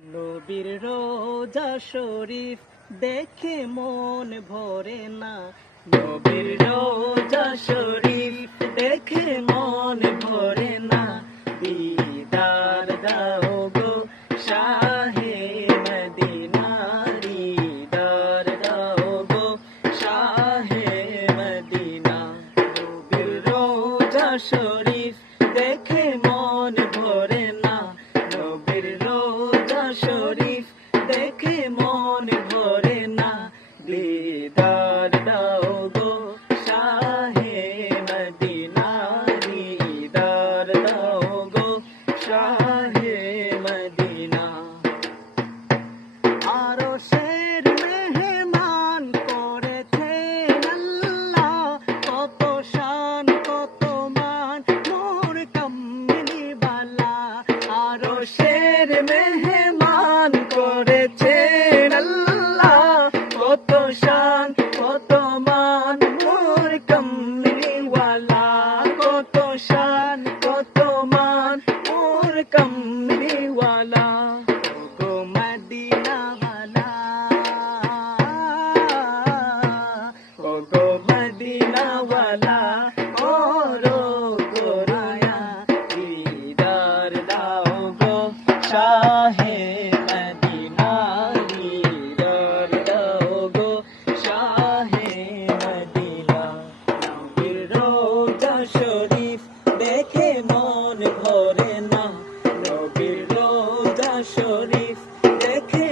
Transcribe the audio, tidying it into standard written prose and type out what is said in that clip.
নবীর রোজা শরীফ দেখে মন ভরে না। নবীর রোজা শরীফ দেখে মন ভরে না। দিদার দাও গো শাহে মদিনা, দিদার দাও গো শাহে মদিনা। নবীর রোজা শরীফ দেখে মন ভরে না। নবীর রোজা শরীফ দেখে মন ভরে না। দিদার দাও গো শাহে মদিনা, দিদার দাও গো শাহে মদিনা। আরশের মেহমান করেছেন আল্লাহ, কত শান কত মান নূর কামলি বালা। আরশের মেহমান করেছেন আল্লাহ, কত শান কত মান নূর কামলি ওয়ালা। কত শান কত মান নূর কামলি ওয়ালা। ওগো মদিনা ওয়ালা, ওগো মদিনা ওয়ালা, ওরো গোরায়া দিদার দাও গো শাহে মদিনা, দিদার দাও গো শাহে মদিনা। নবীর রোজা শরীফ দেখে মন ভরে না। নবীর রোজা শরীফ দেখে